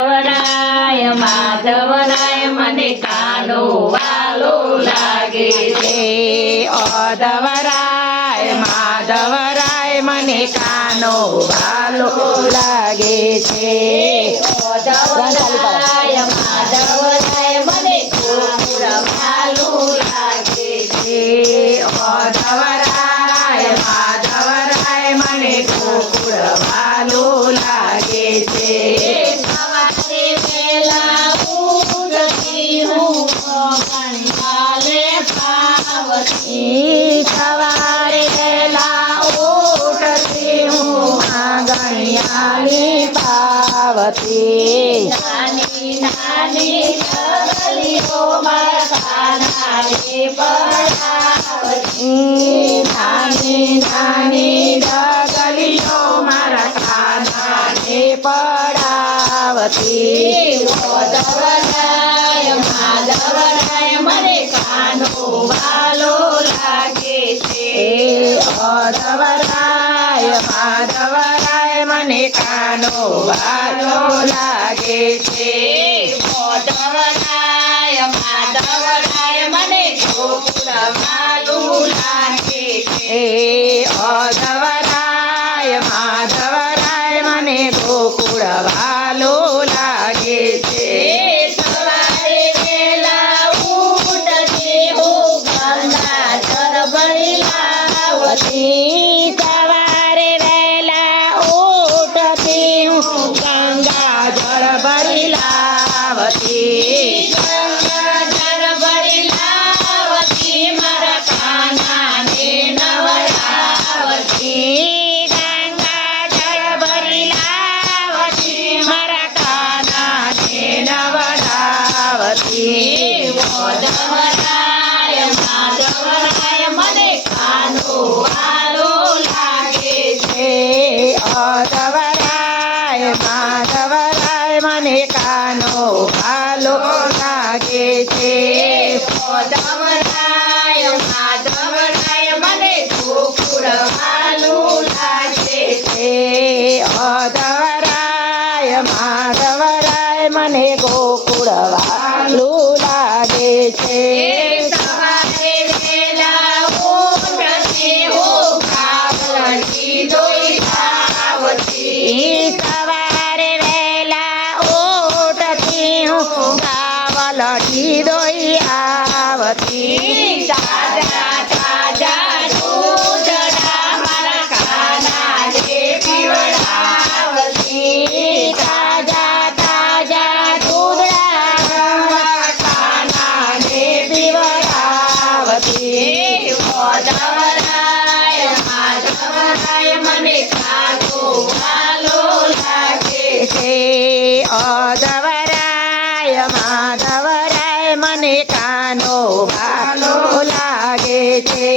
માધવરાય માધવરાય મને કાનો વાલો લાગે છે અધવરાય માધવરાય મને કાનો વાલો લાગે છે માધવરાય માધવરાય મને ગોકુળ વાલો લાગે છે અધવરાય માધવરાય મને ગોકુળ વાલો લાગે છે સવારે વહેલા ઉઠતી હું ગણવાલે પાવતી સવારે વહેલા ઉઠતી હું ગણિયાની પાવતી નાની નાની ડગલીઓ મારા કાનાએ પડાવતી નાની નાની ડગલીઓ મારા કાનાને પડાવતી માધવરાય માધવરાય મને કાનો વાલો લાગે છે અધવરાય માધવરાય મને કાનો વાલો લાગે છે માધવરાય માધવરાય મને ગોકુળ વાલો લાગે છે અધવરાય માધવરાય મને ગોકુળ વાલો લાગે છે સવારે વહેલા ઉઠતી હું ગંગાજળ ભરી લાવતી સવારે વહેલા ઉઠતી હું ગંગાજળ ભરી લાવતી ગંગાજળ ભરી લાવતી મારા કાનાને નવડાવતી ગંગાજળ ભરી લાવતી મારા કાનાને નવડાવતી માધવરાય માધવરાય મને કાનો વાલો લાગે છે અધવરાય માધવરાય મને કાનો વાલો લાગે છે માધવરાય માધવરાય મને ગોકુળ વાલો લાગે છે અધવરાય માધવરાય મને ગોકુળ વાલો લાગે છે સવારે વહેલા ઉઠતી હું કાવલડી દોઈ લાવતી સવારે વહેલા ઉઠતી હું કાવલડી દોઈ આવતી તાજા તાજા દૂધડા મારા કાનાને પીવડાવતી તાજા તાજા દૂધડા મારા કાનાને પીવડાવતી માધવરાય માધવરાય મને કાનો વાલો લાગે છે અધવરાય માધવરાય મને કાનો વાલો લાગે છે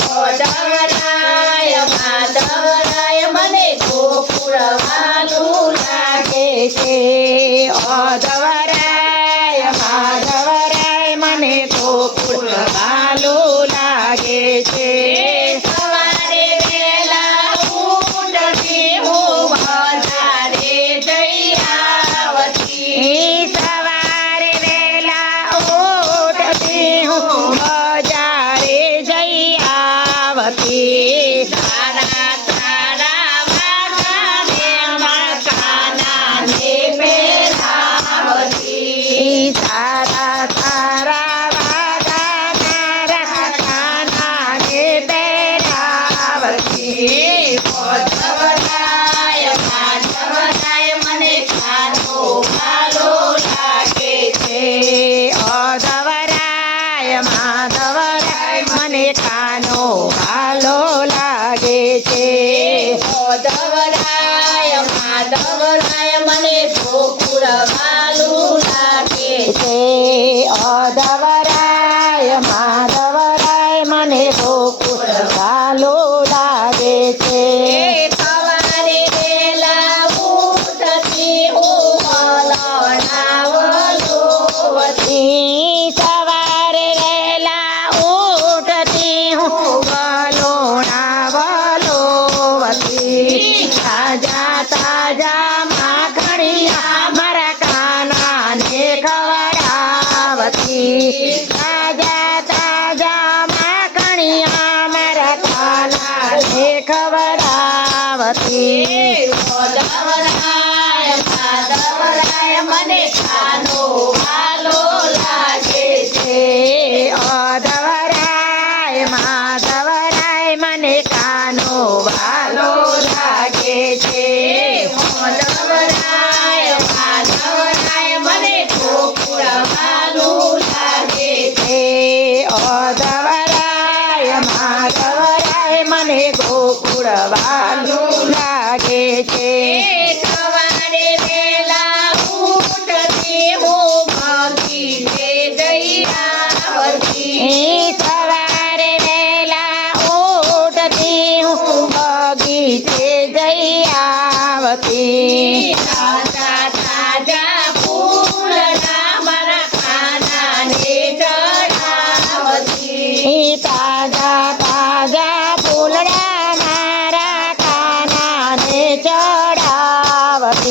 માધવરાય માધવરાય મને ગોકુળ વાલો લાગે છે અધવરાય માધવરાય મને ગોકુળ વાલો લાગે છે સવારે વહેલા ઉઠતી હું બજારે જઈ આવતી સવારે વહેલા ઉઠતી હું બજારે જઈ આવતી તારા તારા વાઘાને મારા કાનાને પહેરાવતી સારા સારા વાગા તારા કાનાને પહેરાવતી માધવરાય માધવરાય મને કાનો વાલો લાગે છે અધવરાય માધવરાય મને કાનો વાલો લાગે છે માધવરાય માધવરાય મને ગોકુળ વાલો લાગે છે અધવરાય માધવરાય મને ગોકુળ વાલો લાગે છે સવારે વહેલા ઉઠતી હું વલોણાવલોવતી સવારે વહેલા ઉઠતી હું વલોણા વલોવતી તાજા તાજા માખણિયા મારા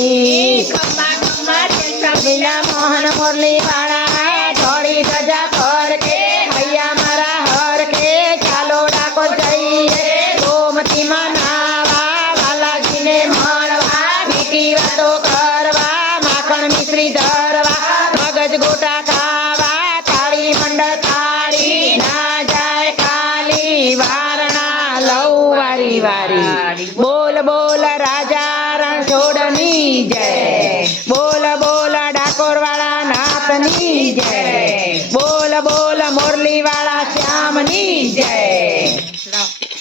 વારી ખમ્મા ખમ્મા ટેસા લીલા મોહન મુરલી વાળા થોડી ધજા પર કે હૈયા મારા હર કે ચાલો ડાકોર જઈએ ગોમતીમાં નાવા વાલાજીને મળવા મીઠી વાતો કરવા માખણ મિશ્રી ધરવા મગજ ગોટા ખાવા તાળી મંડળ તાળી ના જાય ખાલી વારણા લઉ વારી વારી બોલ બોલ રાજા રણછોડની જય બોલ બોલ ડાકોર વાળા નાથની જય બોલ